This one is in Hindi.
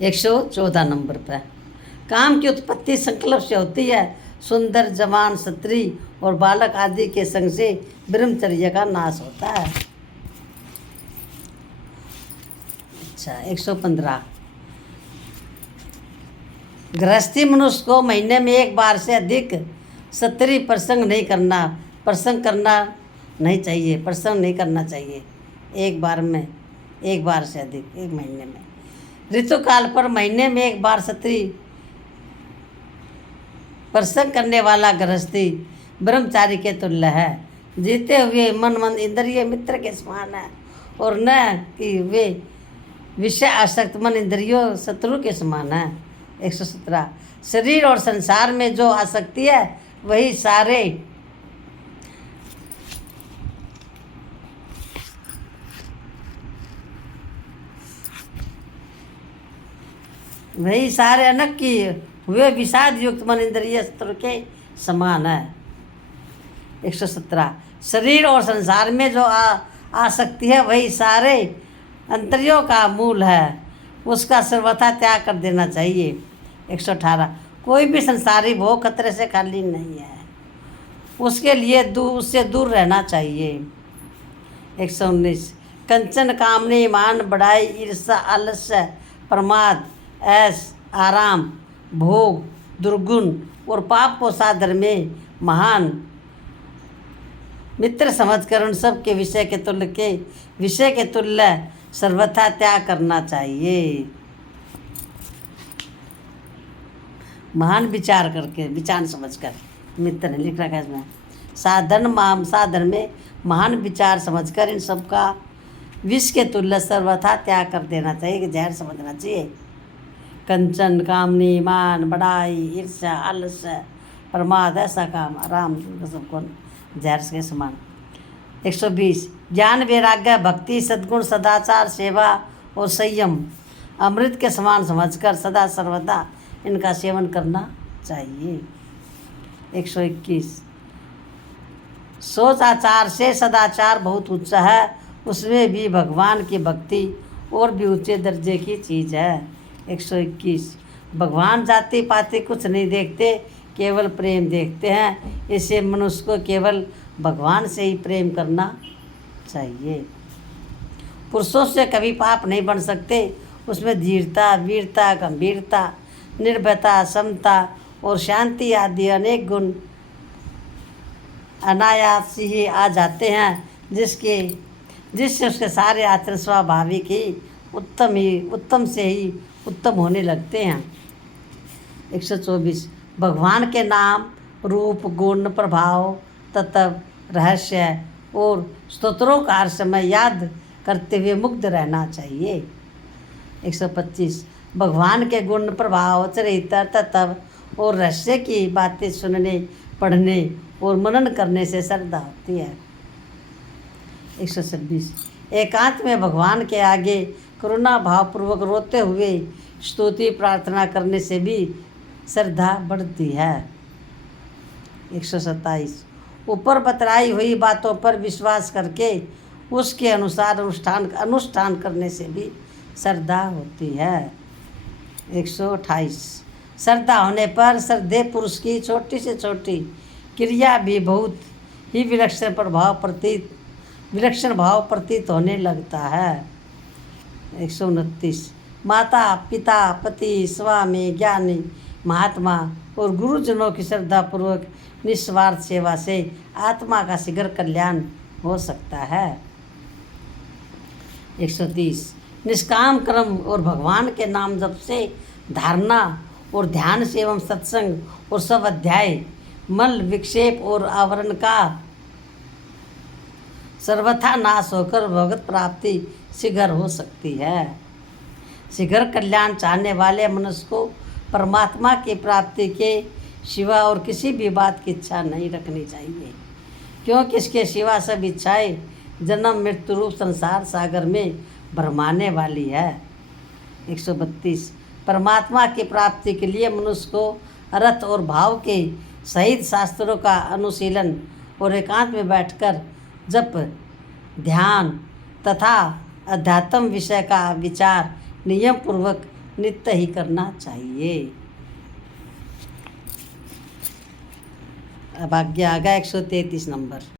114 नंबर पर। काम की उत्पत्ति संकल्प से होती है। सुंदर, जवान, स्त्री और बालक आदि के संग से ब्रह्मचर्य का नाश होता है। अच्छा, 115। गृहस्थी मनुष्य को महीने में एक बार से अधिक स्त्री प्रसंग करना नहीं चाहिए। एक बार से अधिक एक महीने में। ऋतुकाल पर महीने में एक बार स्त्री प्रसंग करने वाला गृहस्थी ब्रह्मचारी के तुल्य है। जीते हुए मन इंद्रिय मित्र के समान है, और न कि वे विषय आसक्त मन इंद्रियों शत्रु के समान है। 117। शरीर और संसार में जो आसक्ति है वही सारे अनक की हुए विषाद युक्त मन इंद्रिय शत्रु के समान है। 117। शरीर और संसार में जो आसक्ति है वही सारे अंतर्यों का मूल है, उसका सर्वथा त्याग कर देना चाहिए। 118। कोई भी संसारी भोग खतरे से खाली नहीं है, उसके लिए उससे दूर रहना चाहिए। 119। कंचन, कामनी, मान, बढ़ाई, ईर्ष्या, आलस्य, प्रमाद, ऐश, आराम, भोग, दुर्गुण और पाप को साधर में महान मित्र समझकर उन सब के विषय के तुल्य सर्वथा त्याग करना चाहिए। महान विचार समझकर मित्र ने लिख रखा है इसमें। साधन में महान विचार समझकर इन सब का विष के तुल्य सर्वथा त्याग कर देना चाहिए, कि जहर समझना चाहिए। कंचन, कामनी, मान, बढ़ाई, ईर्ष्या, आलस्य, प्रमाद, ऐसा काम, आराम, सबको जहर के समान। 120। ज्ञान, वैराग्य, भक्ति, सद्गुण, सदाचार, सेवा और संयम अमृत के समान समझकर सदा सर्वदा इनका सेवन करना चाहिए। 121। सोच आचार से सदाचार बहुत ऊंचा है, उसमें भी भगवान की भक्ति और भी ऊंचे दर्जे की चीज़ है। 121। भगवान जाति पाति कुछ नहीं देखते, केवल प्रेम देखते हैं, इससे मनुष्य को केवल भगवान से ही प्रेम करना चाहिए। पुरुषों से कभी पाप नहीं बन सकते, उसमें धीरता, वीरता, गंभीरता, निर्भयता, समता और शांति आदि अनेक गुण अनायास ही आ जाते हैं, जिससे उसके सारे आचरण स्वाभाविक ही उत्तम होने लगते हैं। 124। भगवान के नाम, रूप, गुण, प्रभाव, तत्व, रहस्य और स्तोत्रों का हर समय याद करते हुए मुग्ध रहना चाहिए। 125। भगवान के गुण, प्रभाव, चरित्र, तत्व और रहस्य की बातें सुनने, पढ़ने और मनन करने से श्रद्धा होती है। 126। एकांत में भगवान के आगे करुणा भावपूर्वक रोते हुए स्तुति प्रार्थना करने से भी श्रद्धा बढ़ती है। 127। ऊपर बतलाई हुई बातों पर विश्वास करके उसके अनुसार अनुष्ठान करने से भी श्रद्धा होती है। 128। श्रद्धा होने पर श्रद्धेय पुरुष की छोटी से छोटी क्रिया भी बहुत ही विलक्षण भाव प्रतीत होने लगता है। 129। माता, पिता, पति, स्वामी, ज्ञानी, महात्मा और गुरुजनों की श्रद्धापूर्वक निस्वार्थ सेवा से आत्मा का शीघ्र कल्याण हो सकता है। 130। निष्काम कर्म और भगवान के नाम जप से धारणा और ध्यान से एवं सत्संग और सब अध्याय मल, विक्षेप और आवरण का सर्वथा नाश होकर भगवत प्राप्ति शीघ्र हो सकती है। शीघ्र कल्याण चाहने वाले मनुष्य को परमात्मा की प्राप्ति के सिवा और किसी भी बात की इच्छा नहीं रखनी चाहिए, क्योंकि इसके सिवा सब इच्छाएं जन्म मृत्यु रूप संसार सागर में भरमाने वाली है। 132। परमात्मा की प्राप्ति के लिए मनुष्य को अर्थ और भाव के सहित शास्त्रों का अनुशीलन और एकांत में बैठकर जप, ध्यान तथा अध्यात्म विषय का विचार नियम पूर्वक नित्य ही करना चाहिए। अब आगे आ गया 133 नंबर।